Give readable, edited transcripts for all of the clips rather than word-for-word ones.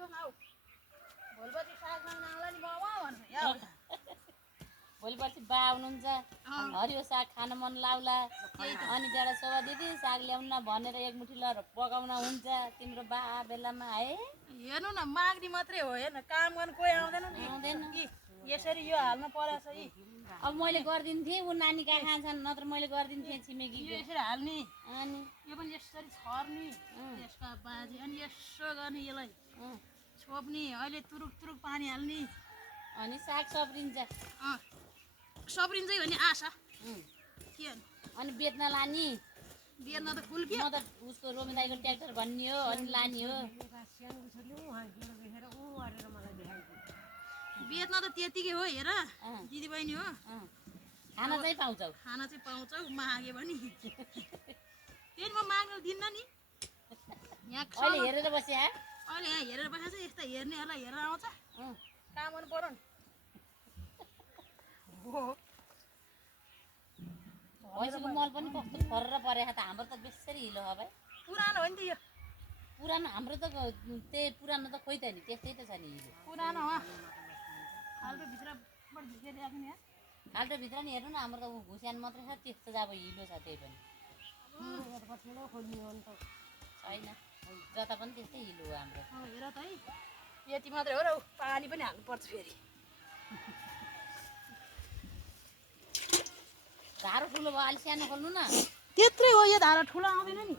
साग आऊ भोलिपर्सि साग माग्न आउँला नि बाबा भन्नु या भोलिपर्सि बा आउनुहुन्छ हरियो साग खान मन लाउला अनि त्यहाँबाट शोभा दिदी साग ल्याउन भनेर एक मुठी ल पकाउन हुन्छ तिम्रो बा बेलामा है हेर्नु न माग्ने मात्रै हो हेर्न काम गर्न कोही आउँदैन नि यसरी यो हाल्न परेछ यी अब मैले गरिदिन्थेँ ऊ नानी कहाँ खान्छन् नत्र मैले गरिदिन्थेँ छिमेकीको यसरी हाल्ने अनि यो पनि यसरी छर्ने यसका बाजी अनि यसो गर्ने यसलाई छोप्ने अहिले तुरुक तुरुक पानी हाल्ने अनि साग सप्रिन्छ सप्रिन्छ भने आशा के अनि बेच्न लाने बेच्न त फुल के म त उसको रोमी दाइको ट्र्याक्टर भन्ने हो अनि लाने हो बेच्न त त्यतिकै हो हेर दिदीबहिनी हो खाना चाहिँ पाउँछौ खाना चाहिँ पाउँछौ माग्यो भने त्यही म माग्नु दिन्न नि यहाँ अहिले हेरेर बसे अहिले यहाँ हेरेर बसेको छ यस्तो हेर्नेहरूलाई हेरेर आउँछ काम गर्नु पर्यो नि भैँसीको मल पनि कस्तो फरेर परेको त हाम्रो त बेसरी हिलो हो भाइ पुरानो हो नि त यो पुरानो हाम्रो त त्यही पुरानो त खोइ त नि त्यस्तै त छ नि हिलो पुरानो हो खाल्टो भित्रबाट झिकेर राख्ने खाल्टो भित्र नि हेर्नु न हाम्रो त घुस्यान मात्रै छ त्यस्तो त अब हिलो छ त्यही पनि छैन जता पनि त्यस्तै हिलो हो हाम्रो हेर त है यति मात्रै हो र पानी पनि हाल्नुपर्छ फेरि धारो ठुलो भयो अलि सानो खोल्नु न त्यत्रै हो यो धारा ठुलो आउँदैन नि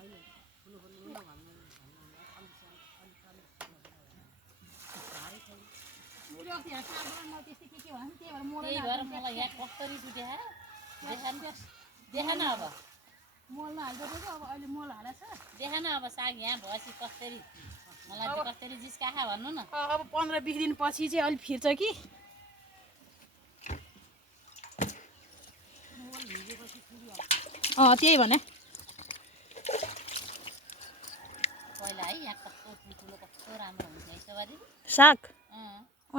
त्यही भएर मलाई यहाँ कस्तरी छुट्या देखा न अब मल नहाल्दै अब अहिले मल हालेको छ देखा न अब साग यहाँ भएपछि कस्तरी मलाई चाहिँ कस्तरी जिस्काखा भन्नु न अब 15-20 दिन पछि चाहिँ अलिक फिर्छ कि त्यही भने पहिला है यहाँ कस्तो ठुल्ठुलो कस्तो राम्रो हुन्छ है सवारी साग